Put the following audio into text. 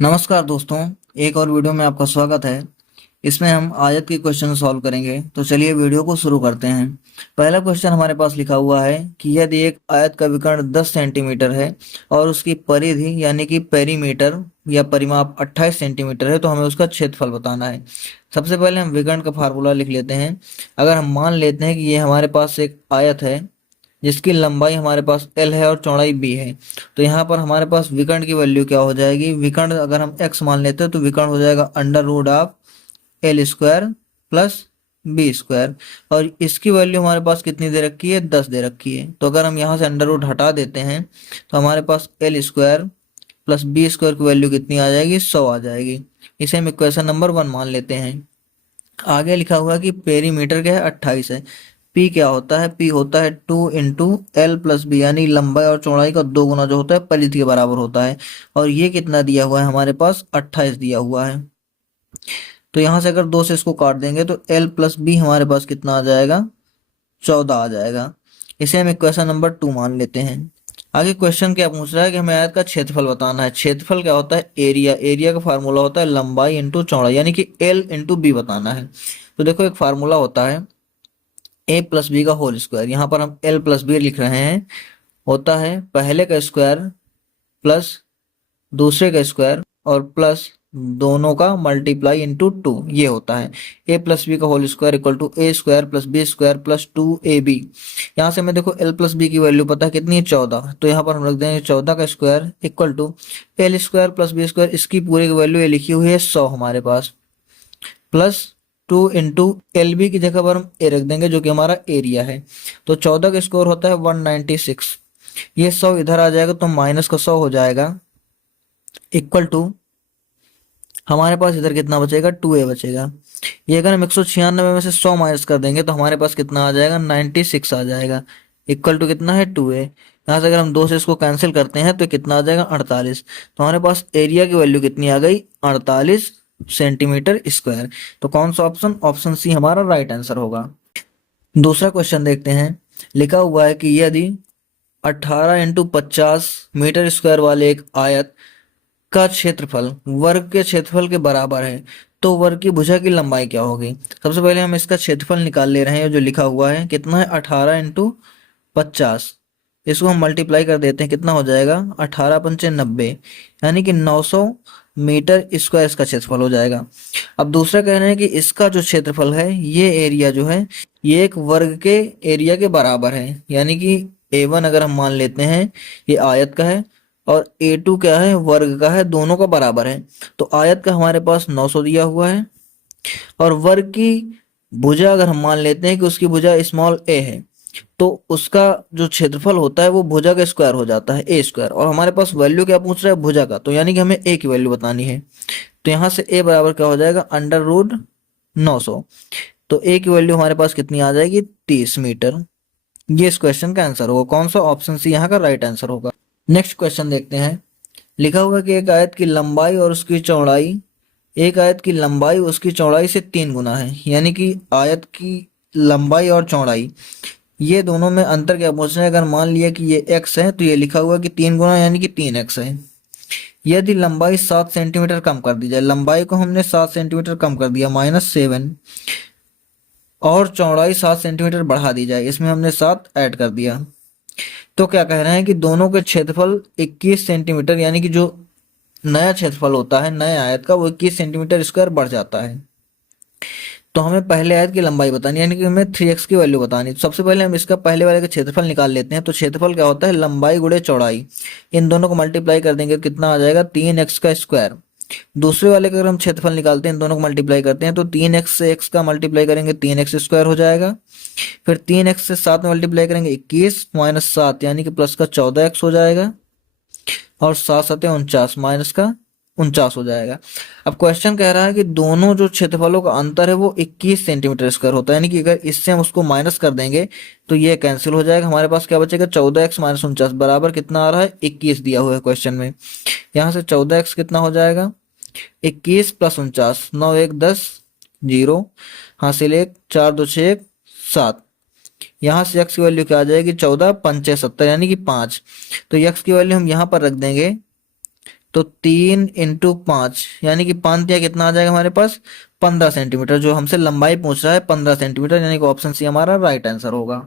नमस्कार दोस्तों, एक और वीडियो में आपका स्वागत है। इसमें हम आयत के क्वेश्चन सॉल्व करेंगे। तो चलिए वीडियो को शुरू करते हैं। पहला क्वेश्चन हमारे पास लिखा हुआ है कि यदि एक आयत का विकर्ण 10 सेंटीमीटर है और उसकी परिधि यानी कि पेरीमीटर या परिमाप 28 सेंटीमीटर है तो हमें उसका क्षेत्रफल बताना है। सबसे पहले हम विकर्ण का फार्मूला लिख लेते हैं। अगर हम मान लेते हैं कि ये हमारे पास एक आयत है जिसकी लंबाई हमारे पास L है और चौड़ाई B है, तो यहाँ पर हमारे पास विकर्ण की वैल्यू क्या हो जाएगी। विकर्ण अगर हम x मान लेते हैं तो विकर्ण हो जाएगा under root of L square plus B square. और इसकी वैल्यू हमारे पास कितनी दे रखी है, 10 दे रखी है। तो अगर हम यहाँ से अंडर रूट हटा देते हैं तो हमारे पास L square plus B square की वैल्यू कितनी आ जाएगी, 100 आ जाएगी। इसे हम इक्वेशन नंबर 1 मान लेते हैं। आगे लिखा हुआ है कि पेरीमीटर क्या है, 28 है। पी क्या होता है, पी होता है 2 × L + B, यानी लंबाई और चौड़ाई का 2 गुना जो होता है परिधि के बराबर होता है। और ये कितना दिया हुआ है, हमारे पास 28 दिया हुआ है। तो यहाँ से अगर 2 से इसको काट देंगे तो L + B हमारे पास कितना आ जाएगा, 14 आ जाएगा। इसे हम इक्वेशन नंबर 2 मान लेते हैं। आगे क्वेश्चन क्या पूछ रहा है कि हमें आयत का क्षेत्रफल बताना है। क्षेत्रफल क्या होता है, एरिया। एरिया का फार्मूला होता है लंबाई इंटू चौड़ाई, यानी कि L × B बताना है। तो देखो एक फार्मूला होता है A + B का होल स्क्वायर। यहाँ पर हम L + B लिख रहे हैं। होता है पहले का स्क्वायर प्लस दूसरे का स्क्वायर और प्लस दोनों का मल्टीप्लाई इंटू 2, ये होता है A + B का whole square equal to A² + B² + 2AB। यहाँ से हमें देखो L + B की वैल्यू पता है कितनी है, 14। तो यहाँ पर हम रख देंगे 14 का square equal to L² + B², इसकी पूरी की वैल्यू ये लिखी हुई है 100 हमारे पास, प्लस 2 × LB की जगह पर हम A रख देंगे जो कि हमारा एरिया है। तो 14 का स्क्वायर होता है 196। ये 100 इधर आ जाएगा तो माइनस का 100 हो जाएगा इक्वल टू हमारे पास इधर कितना बचेगा, 2A बचेगा। ये अगर हम 196 में से 100 माइनस कर देंगे तो हमारे पास कितना आ जाएगा, 96 आ जाएगा। इक्वल टू कितना है, 2A। यहाँ से अगर हम 2 से इसको कैंसिल करते हैं तो कितना आ जाएगा, 48। तो हमारे पास एरिया की वैल्यू कितनी आ गई, 48 सेंटीमीटर स्क्वायर। तो कौन सा ऑप्शन, ऑप्शन सी हमारा राइट आंसर होगा। दूसरा क्वेश्चन देखते हैं। लिखा हुआ है कि यदि 18 × 50 मीटर स्क्वायर वाले एक आयत का क्षेत्रफल वर्ग के क्षेत्रफल के बराबर है तो वर्ग की भुजा की लंबाई क्या होगी। सबसे पहले हम इसका क्षेत्रफल निकाल ले रहे हैं। जो लिखा हुआ है कितना है, 18 × 50। इसको हम मल्टीप्लाई कर देते हैं, कितना हो जाएगा, 18×5 = 90, यानी कि 900 मीटर स्क्वायर इसका क्षेत्रफल हो जाएगा। अब दूसरा कह रहे हैं कि इसका जो क्षेत्रफल है, ये एरिया जो है ये एक वर्ग के एरिया के बराबर है, यानी कि A1 अगर हम मान लेते हैं ये आयत का है और A2 क्या है, वर्ग का है, दोनों का बराबर है। तो आयत का हमारे पास 900 दिया हुआ है और वर्ग की भुजा अगर हम मान लेते हैं कि उसकी भुजा स्मॉल a है तो उसका जो क्षेत्रफल होता है वो भुजा का स्क्वायर हो जाता है, A²। और हमारे पास वैल्यू क्या पूछ रहा है, भुजा का, तो यानी कि हमें A की वैल्यू बतानी है। तो यहाँ से A बराबर क्या हो जाएगा, अंडर रूट 900। तो A की वैल्यू हमारे पास कितनी आ जाएगी, 30 मीटर। ये इस क्वेश्चन का आंसर होगा। कौन सा, ऑप्शन सी यहाँ का राइट आंसर होगा। नेक्स्ट क्वेश्चन देखते हैं। लिखा हुआ कि एक आयत की लंबाई और उसकी चौड़ाई, एक आयत की लंबाई उसकी चौड़ाई से 3 गुना है, यानी कि आयत की लंबाई और चौड़ाई ये दोनों में अंतर क्या पूछ रहे हैं। अगर मान लिया कि ये x है तो ये लिखा हुआ कि 3 गुना यानी कि 3x है। यदि लंबाई 7 सेंटीमीटर कम कर दी जाए, लंबाई को हमने 7 सेंटीमीटर कम कर दिया -7, और चौड़ाई 7 सेंटीमीटर बढ़ा दी जाए, इसमें हमने 7 ऐड कर दिया, तो क्या कह रहे हैं कि दोनों के क्षेत्रफल 21 सेंटीमीटर, यानी कि जो नया क्षेत्रफल होता है नए आयत का वो 21 सेंटीमीटर स्क्वायर बढ़ जाता है। तो हमें पहले आयत की लंबाई बतानी है, यानी कि हमें 3x की वैल्यू बतानी है। तो सबसे पहले हम इसका पहले वाले का क्षेत्रफल निकाल लेते हैं। तो क्षेत्रफल क्या होता है, लंबाई गुणे चौड़ाई, इन दोनों को मल्टीप्लाई कर देंगे तो कितना आ जाएगा, 3x का स्क्वायर। दूसरे वाले का अगर हम क्षेत्रफल निकालते हैं, इन दोनों को मल्टीप्लाई करते हैं तो 3x से x का मल्टीप्लाई करेंगे 3x स्क्वायर हो जाएगा। फिर 3x से 7 में मल्टीप्लाई करेंगे 21 माइनस 7 यानी कि प्लस का 14x हो जाएगा, और 7 7 49 माइनस का 49 हो जाएगा। अब क्वेश्चन कह रहा है कि दोनों जो क्षेत्रफलों का अंतर है वो 21 सेंटीमीटर स्क्वायर होता है, यानी कि अगर इससे हम उसको माइनस कर देंगे तो ये कैंसिल हो जाएगा। हमारे पास क्या बचेगा, 14x माइनस 49 बराबर कितना आ रहा है, 21 दिया हुआ है क्वेश्चन में। यहाँ से 14x कितना हो जाएगा, 21 + 49, 9 1 10 0, हासिल 1 4 2 6 7। यहाँ से x की वैल्यू क्या आ जाएगी, 14 × 5 = 70, यानी कि 5। तो x की वैल्यू हम यहाँ पर रख देंगे तो 3 × 5 यानी कि 5 या कितना आ जाएगा हमारे पास 15 सेंटीमीटर। जो हमसे लंबाई पूछ रहा है 15 सेंटीमीटर, यानी कि ऑप्शन सी हमारा राइट आंसर होगा।